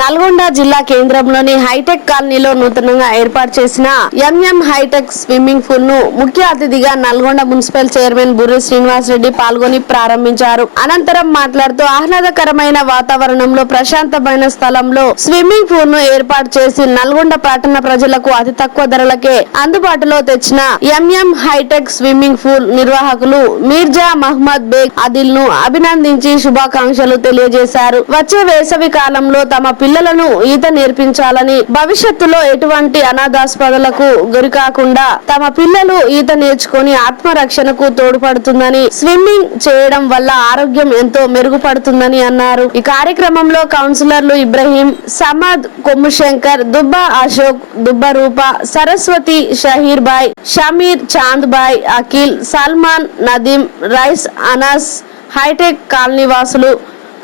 నల్గొండ జిల్లా కేంద్రంలోని హైటెక్ కాలనీలో నూతనంగా ఏర్పాటు చేసిన ఎంఎం హైటెక్ స్విమ్మింగ్ పూల్ను ముఖ్య అతిథిగా నల్గొండ మున్సిపల్ చైర్మన్ బుర్రి శ్రీనివాస్ రెడ్డి పాల్గొని ప్రారంభించారు. అనంతరం మాట్లాడుతూ ఆహ్లాదకరమైన వాతావరణంలో ప్రశాంతమైన స్థలంలో స్విమ్మింగ్ పూల్ను ఏర్పాటు చేసి నల్గొండ పట్టణ ప్రజలకు అతి తక్కువ ధరలకే అందుబాటులో తెచ్చిన ఎంఎం హైటెక్ స్విమ్మింగ్ పూల్ నిర్వాహకులు మీర్జా మహమ్మద్ బేగ్ అదిల్ను అభినందించి శుభాకాంక్షలు తెలియజేశారు. వచ్చే వేసవి కాలంలో తమ పిల్లలను ఈత నేర్పించాలని భవిష్యత్తులో ఎటువంటి అనాథాస్పదలకు గురికాకుండా తమ పిల్లలు ఈత నేర్చుకొని ఆత్మరక్షణకు తోడ్పడుతుందని స్విమ్మింగ్ చేయడం వల్ల ఆరోగ్యం ఎంతో మెరుగుపడుతుందని అన్నారు. ఈ కార్యక్రమంలో కౌన్సిలర్లు Ibrahim Samad Kommushankar Dubba Ashok Dubba Roopa Saraswati Shaheer Bhai Shameer Chand Bhai Akhil Salman Nadeem Rais Anas hi tech colony వాసులు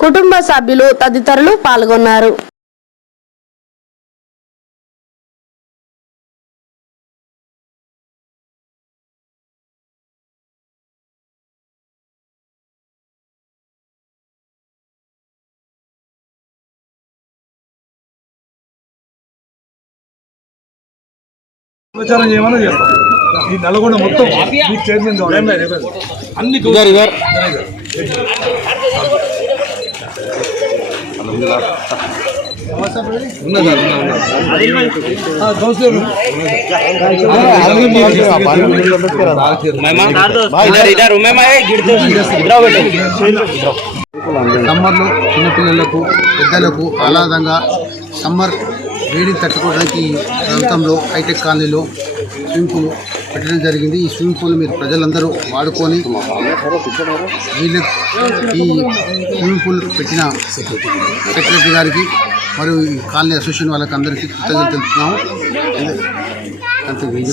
కుటుంబ సభ్యులు తదితరులు పాల్గొన్నారు. ప్రచారం చేయమని చేస్తాం ఈ నల్గొండ మొత్తం మీకు చైర్మన్. అన్ని సమ్మర్లో చిన్నపిల్లలకు పెద్దలకు ఆహ్లాదంగా సమ్మర్ వేడిని తట్టుకోవడానికి ప్రాంతంలో హైటెక్ కాలనీలో స్విమ్మింగ్ పూల్ పెట్టడం జరిగింది. ఈ స్విమ్మింగ్ పూల్ మీరు ప్రజలందరూ వాడుకొని వీళ్ళు ఈ స్విమ్మింగ్ పూల్ పెట్టిన సెక్రటరీ గారికి మరియు ఈ కాలనీ అసోసియేషన్ వాళ్ళకి అందరికీ కృతజ్ఞతలు తెలుపుతున్నాము. అంతే